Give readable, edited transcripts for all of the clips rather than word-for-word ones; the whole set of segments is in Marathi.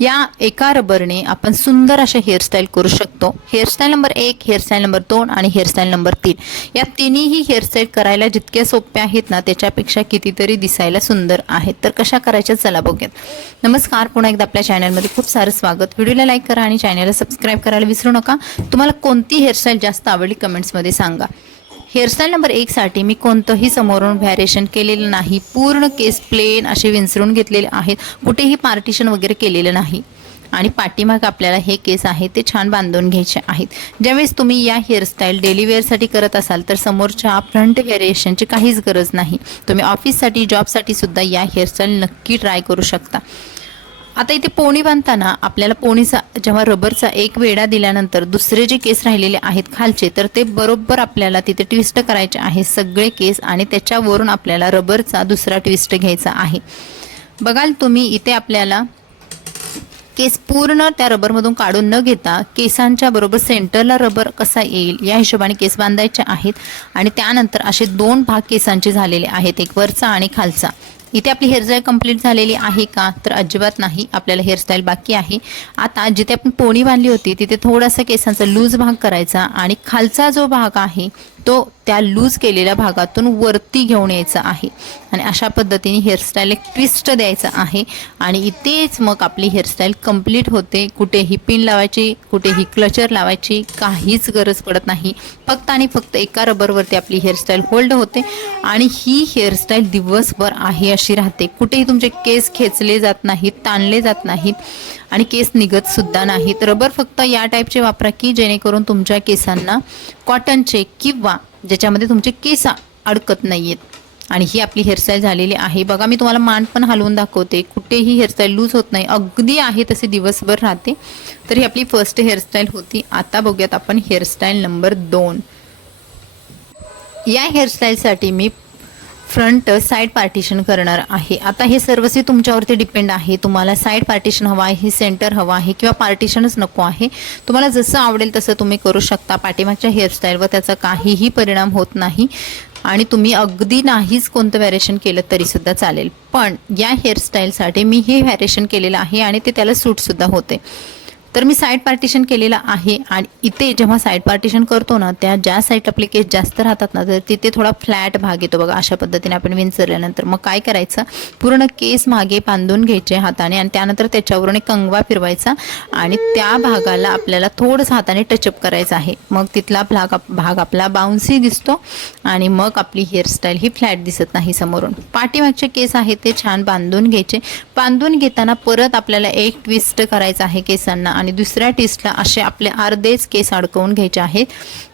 या एका रबरने आपण सुंदर असे हेअरस्टाईल करू शकतो। हेअरस्टाईल नंबर 1, हेअरस्टाईल नंबर 2 आणि हेअरस्टाईल नंबर 3 या तिन्ही हेअरस्टाईल करायला जितक्या सोप्या आहेत ना त्याच्यापेक्षा कितीतरी दिसायला सुंदर आहेत। तर कशा करायच्या चला बघूयात। नमस्कार, पुन्हा एकदा आपल्या चॅनलमध्ये खूप सारं स्वागत। व्हिडिओला लाईक करा आणि चॅनलला सबस्क्राईब करायला विसरू नका। तुम्हाला कोणती हेअरस्टाईल जास्त आवडली कमेंट्समध्ये सांगा। हेअरस्टाईल नंबर 1 साठी मी कोणतंही समोरून व्हॅरिएशन केलेलं नाही। पूर्ण केस प्लेन असे विंचरून घेतलेले आहेत, कुठेही पार्टिशन वगैरे केलेलं नाही। आणि पाठीमाग आपल्याला हे केस आहे ते छान बांधून घ्यायचे आहेत। ज्यावेळेस तुम्ही या हेअरस्टाईल डेली वेअरसाठी करत असाल तर समोरच्या फ्रंट व्हेरिएशनची काहीच गरज नाही। तुम्ही ऑफिससाठी जॉबसाठी सुद्धा या हेअरस्टाईल नक्की ट्राय करू शकता। आता इथे पोणी बांधताना आपल्याला पोणीचा जेव्हा रबरचा एक वेढा दिल्यानंतर दुसरे जे केस राहिलेले आहेत खालचे तर ते बरोबर आपल्याला तिथे ट्विस्ट करायचे आहे सगळे केस, आणि त्याच्यावरून आपल्याला रबरचा दुसरा ट्विस्ट घ्यायचा आहे। बघाल तुम्ही इथे आपल्याला केस पूर्ण त्या रबरमधून काढून न घेता केसांच्या बरोबर सेंटरला रबर कसा येईल या हिशोबाने केस बांधायचे आहेत। आणि त्यानंतर असे दोन भाग केसांचे झालेले आहेत, एक वरचा आणि खालचा। इथे आपली हेअरस्टाईल कंप्लीट झालेली आहे का तर अजिबात नाही, आपल्याला हेअरस्टाईल बाकी आहे। आता जिथे आपण पोणी बांधली होती तिथे थोडासा केसांचा लूज भाग करायचा आणि खालचा जो भाग आहे तो त्या लूज केलेल्या भागातून वरती घेऊन यायचा आहे आणि अशा पद्धतीने हेअरस्टाईल एक ट्विस्ट द्यायचा आहे। आणि इथेच मग आपली हेअरस्टाईल कंप्लीट होते। कुठेही पिन लावायची, कुठेही क्लचर लावायची काहीच गरज पडत नाही। फक्त आणि फक्त एका रबरवरती आपली हेअरस्टाईल होल्ड होते आणि ही हेअरस्टाईल दिवसभर आहे अशी राहते। कुठेही तुमचे केस खेचले जात नाहीत, ताणले जात नाहीत आणि केस निघत सुद्धा नाहीत। रबर फक्त या टाईपचे वापरा की जेणेकरून तुमच्या केसांना कॉटनचे किंवा ज्याच्यामध्ये तुमचे केस अडकत नाहीयेत। आणि ही आपली हेअरस्टाईल झालेली आहे। बघा मी तुम्हाला मान पण हलवून दाखवते, कुठेही हेअरस्टाईल लूज होत नाही, अगदी आहे तसे दिवसभर राहते। तर ही आपली फर्स्ट हेअरस्टाईल होती। आता बघूयात आपण हेअरस्टाईल नंबर 2। या हेअरस्टाईलसाठी मी फ्रंट साइड पार्टिशन करणार आहे। आता हे सर्वस्वी तुमच्यावरती डिपेंड आहे, तुम्हाला साइड पार्टिशन हवा आहे, सेंटर हवा आहे किंवा पार्टिशनच नको आहे। तुम्हाला जसं आवडेल तसं तुम्ही करू शकता। पाठीमागच्या हेअरस्टाईलवर त्याचा काहीही परिणाम होत नाही आणि तुम्ही अगदी नाहीच कोणतं व्हॅरिएशन केलं तरी सुद्धा चालेल। पण या हेअरस्टाईलसाठी मी हे व्हॅरिएशन केलेलं आहे आणि ते त्याला सूट सुद्धा होते। तर मी साइड पार्टिशन केलेला आहे आणि इथे जेव्हा साइड पार्टिशन करतो ना त्या ज्या साइड आपले केस जास्त राहतात ना तर तिथे थोडा फ्लॅट भाग येतो बघा। अशा पद्धतीने आपण विंचरल्यानंतर मग काय करायचं, पूर्ण केस मागे बांधून घ्यायचे हाताने आणि त्यानंतर त्याच्यावरून एक कंगवा फिरवायचा आणि त्या भागाला आपल्याला थोडंसं हाताने टचअप करायचं आहे। मग तिथला भाग आपला बाउन्सी दिसतो आणि मग आपली हेअरस्टाईल ही फ्लॅट दिसत नाही समोरून। पाठीमागचे केस आहेत ते छान बांधून घ्यायचे। बांधून घेताना परत आपल्याला एक ट्विस्ट करायचा आहे केसांना आणि दुसऱ्या ट्विस्टला असे आपले अर्धेच केस अडकवून घ्यायचे आहेत।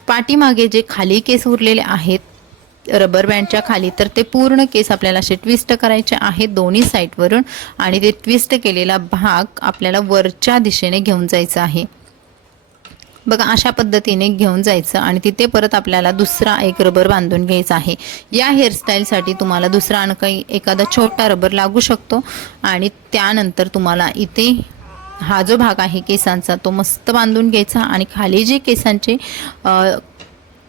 पाठीमागे जे खाली केस उरलेले आहेत रबर बँडच्या खाली तर ते पूर्ण केस आपल्याला असे ट्विस्ट करायचे आहेत दोन्ही साईडवरून आणि ते ट्विस्ट केलेला भाग आपल्याला वरच्या दिशेने घेऊन जायचा आहे। बघा अशा पद्धतीने घेऊन जायचं आणि तिथे परत आपल्याला दुसरा एक रबर बांधून घ्यायचा आहे। या हेअरस्टाईलसाठी तुम्हाला दुसरा आणखी एखादा छोटा रबर लागू शकतो आणि त्यानंतर तुम्हाला इथे हा जो भाग आहे केसांचा तो मस्त बांधून घ्यायचा आणि खाली जे केसांचे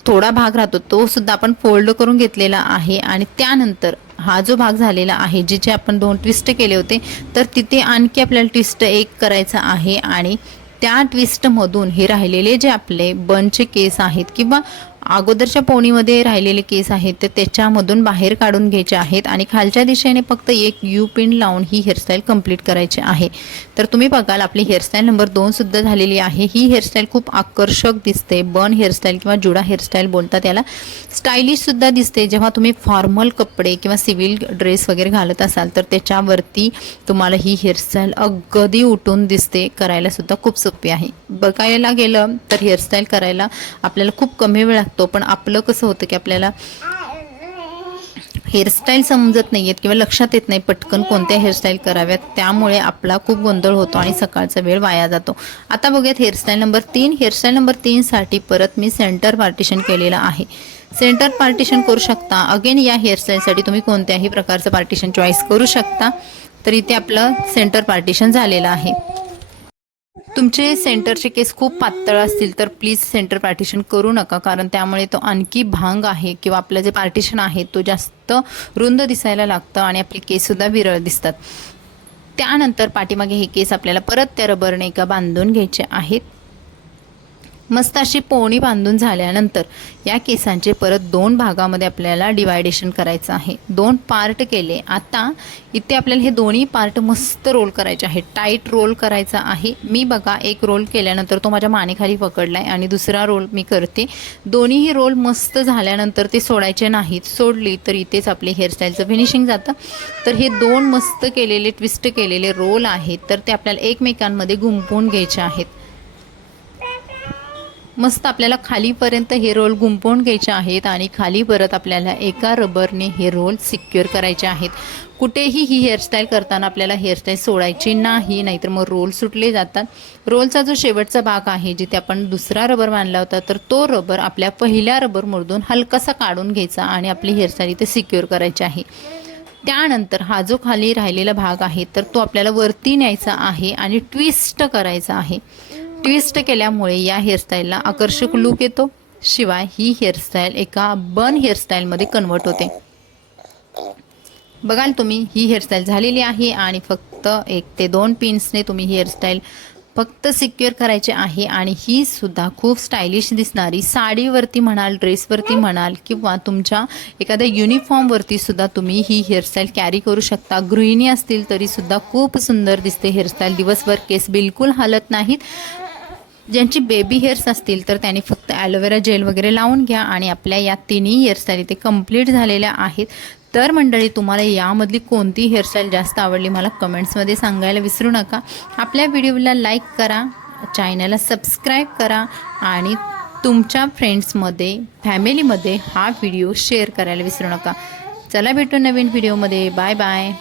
थोडा भाग राहतो तो सुद्धा आपण फोल्ड करून घेतलेला आहे। आणि त्यानंतर हा जो भाग झालेला आहे जिथे आपण दोन ट्विस्ट केले होते तर तिथे आणखी आपल्याला ट्विस्ट एक करायचा आहे आणि त्या ट्विस्टमधून हे राहिलेले जे आपले बनचे केस आहेत किंवा अगोदरच्या पोणीमध्ये राहिलेले केस आहेत ते त्याच्यामधून बाहेर काढून घ्यायचे आहेत आणि खालच्या दिशेने फक्त एक यू पिन लावून ही हेअरस्टाईल कंप्लीट करायची आहे। तर तुम्ही बघाल आपली हेअरस्टाईल नंबर 2 सुद्धा झालेली आहे। ही हेअरस्टाईल खूप आकर्षक दिसते, बन हेअरस्टाईल किंवा जुडा हेअरस्टाईल बोलतात याला। स्टायलिश सुद्धा दिसते। जेव्हा तुम्ही फॉर्मल कपडे किंवा सिव्हिल ड्रेस वगैरे घालत असाल तर त्याच्यावरती तुम्हाला ही हेअरस्टाईल अगदी उठून दिसते, करायला सुद्धा खूप सोपी आहे। बघायला गेलं तर हेअरस्टाईल करायला आपल्याला खूप कमी वेळ लागतो, पण आपलं कसं होतं की आपल्याला हेअरस्टाईल समजत नाहीयेत किंवा लक्षात येत नाही पटकन कोणत्या हेअरस्टाईल कराव्यात, त्यामुळे आपला खूप गोंधळ होतो आणि सकाळचा वेळ वाया जातो। आता बघूयात हेअरस्टाईल नंबर 3। हेअरस्टाईल नंबर 3 साठी परत मी सेंटर पार्टिशन केलेलं आहे। सेंटर पार्टिशन करू शकता। अगेन या हेअरस्टाईलसाठी तुम्ही कोणत्याही प्रकारचं पार्टिशन चॉईस करू शकता। तर इथे आपलं सेंटर पार्टिशन झालेलं आहे। तुमचे सेंटरचे केस खूप पातळ असतील तर प्लीज सेंटर पार्टिशन करू नका, कारण त्यामुळे तो आणखी भांग आहे किंवा आपलं जे पार्टिशन आहे तो जास्त रुंद दिसायला लागतं आणि आपले केस सुद्धा विरळ दिसतात। त्यानंतर पाठीमागे हे केस आपल्याला परत त्या रबरने एका बांधून घ्यायचे आहेत. मस्त अशी पोणी बांधून झाल्यानंतर या केसांचे परत 2 भागामध्ये आपल्याला डिवायडेशन करायचं आहे. 2 पार्ट केले. आता इथे आपल्याला हे दोन्ही पार्ट मस्त रोल करायचे आहे, टाईट रोल करायचा आहे. मी बघा एक रोल केल्यानंतर तो माझ्या मानेखाली पकडलाय आणि दुसरा रोल मी करते. दोन्हीही रोल मस्त झाल्यानंतर ते सोडायचे नाहीत. सोडली तर इथेच आपले हेअरस्टाईलचं फिनिशिंग जातं. तर हे 2 मस्त केलेले ट्विस्ट केलेले रोल आहेत तर ते आपल्याला एकमेकांमध्ये गुंफवून घ्यायचे आहेत. मस्त आपल्याला खालीपर्यंत हे रोल गुंफवून घ्यायचे आहेत आणि खाली परत आपल्याला एका रबरने हे रोल सिक्युअर करायचे आहेत. कुठेही ही हेअरस्टाईल करताना आपल्याला हेअरस्टाईल सोडायची नाही, नाहीतर मग रोल सुटले जातात. रोलचा जो शेवटचा भाग आहे जिथे आपण दुसरा रबर बांधला होता तर तो रबर आपल्या पहिल्या रबरमधून हलकासा काढून घ्यायचा आणि आपली हेअरस्टाईल इथे सिक्युअर करायची आहे. त्यानंतर हा जो खाली राहिलेला भाग आहे तर तो आपल्याला वरती न्यायचा आहे आणि ट्विस्ट करायचा आहे. ट्विस्ट केल्यामुळे या हेअरस्टाईलला आकर्षक लूक येतो. शिवाय ही हेअरस्टाईल एका बन हेअरस्टाईलमध्ये कन्वर्ट होते. बघाल तुम्ही ही हेअरस्टाईल झालेली आहे आणि फक्त 1 ते 2 पिन्सने तुम्ही ही हेअरस्टाईल फक्त सिक्युअर करायचे आहे. आणि ही सुद्धा खूप स्टायलिश दिसणारी साडीवरती म्हणाल, ड्रेसवरती म्हणाल किंवा तुमच्या एखाद्या युनिफॉर्मवरती सुद्धा तुम्ही ही हेअरस्टाईल कॅरी करू शकता. गृहिणी असतील तरी सुद्धा खूप सुंदर दिसते हेअरस्टाईल. दिवसभर केस बिलकुल हालत नाहीत. ज्यांची बेबी हेअर्स असतील तर त्यांनी फक्त ॲलोवेरा जेल वगैरे लावून घ्या आणि आपल्या या तिन्ही हेअरस्टाईल इथे कंप्लीट झालेल्या आहेत. तर मंडळी तुम्हाला यामधली कोणती हेअरस्टाईल जास्त आवडली मला कमेंट्समध्ये सांगायला विसरू नका. आपल्या व्हिडिओला लाईक करा, चॅनलला सबस्क्राईब करा आणि तुमच्या फ्रेंड्समध्ये फॅमिलीमध्ये हा व्हिडिओ शेअर करायला विसरू नका. चला भेटू नवीन व्हिडिओमध्ये. Bye bye.